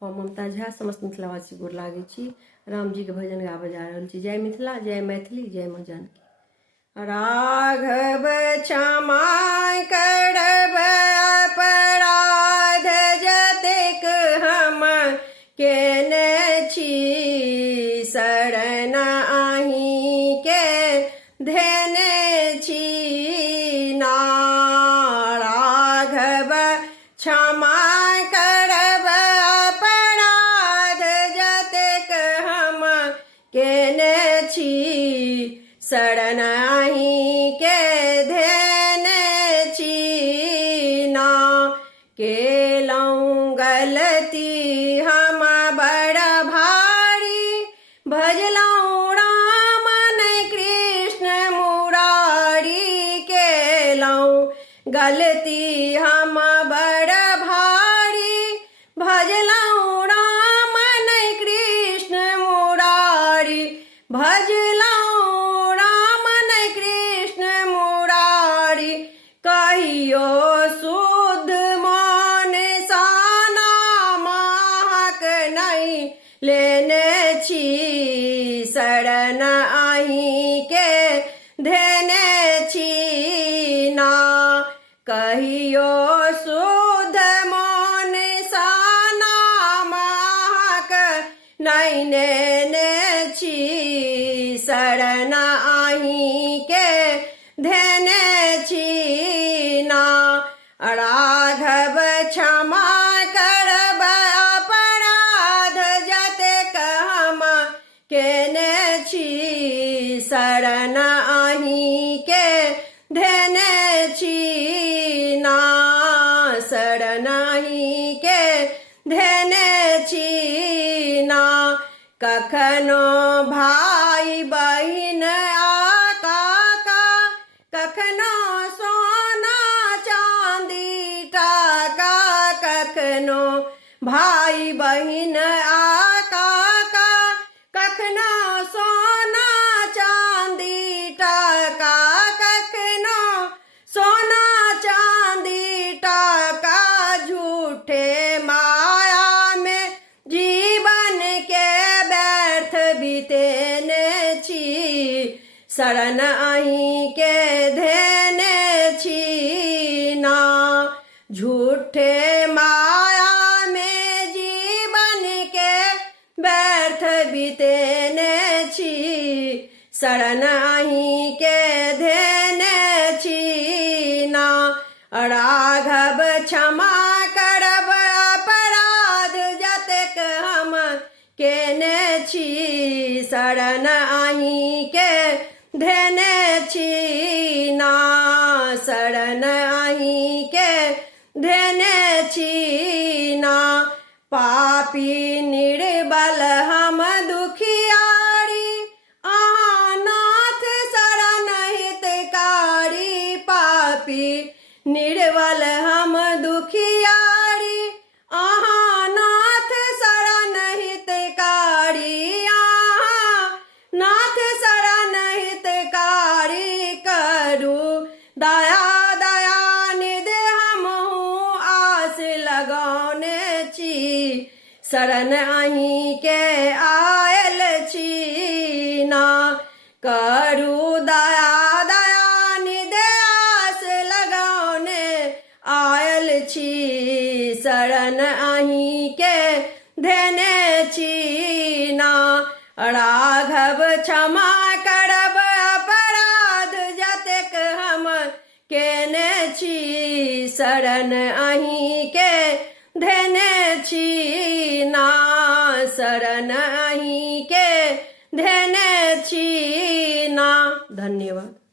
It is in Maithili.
हम ममता झा समस्त मिथिलावासी गोर लागै छी। राम जी के भजन गाबऽ जा रहल छी। जय मिथिला, जय मैथिली, जय माँ जानकी। राघव क्षमा करब अपराध जतेक हम केने छी, शरण अहीं के धेने छी ना। राघव क्षमा करब अपराध जतेक हम केने छी, शरण अहीं के धेने छी ना। केलहुँ गलती हम बड़ भारी, भजलहुँ राम नहि कृष्ण मुरारी। केलहुँ गलती हम बड़ भारी, भजलहुँ राम नहि कृष्ण मुरारी। भजलहुँ राम नहि कृष्ण मुरारी। कहियो शुद्ध मन साना महक नहीं लेने छी, शरण अहीं के धेने छी ना। कहियो शुद्ध मन साना महक नहीं लेने छी, शरण अहीं के धेने छी ना। राघव क्षमा करब अपराध जतेक हम केने छी, शरण अहीं के धेने छी ना। शरण अहीं के धेने छी ना। कखनो भाई बहिन आ काका, कखनो सोना चांदी टाका। कखनो भाई बहिन आ काका, कखनो सोना चांदी टाका। कखनो सोना चांदी टाका, झूठे माया में जीवन के व्यर्थ बितेने छी, शरण अहीं के धेने छी ना। झूठे माया में जीवन के व्यर्थ बितेने छी, शरण अहीं के धेने छी ना। राघव क्षमा करब अपराध जतेक हम केने छी, शरण अहीं के धेने छी ना। शरण अहीं के धेने छी ना। पापी निर्बल हम दुखियारी, अहाँ नाथ शरण हितकारी। पापी निर्बल हम दुखियारी, अहाँ नाथ शरण हितकारी। अहाँ नाथ शरण हितकारी। करू दया दयानिधि हमहूँ आस लगौने छी, शरण अहीं के आयल छी ना। करू दया दयानिधि आस लगौने आयल छी, शरण अहीं के धेने छी ना। राघव क्षमा करब अपराध जतेक हम केने छी, शरण अहीं के धेने छी ना। शरण अहीं के धेने छी ना। धन्यवाद।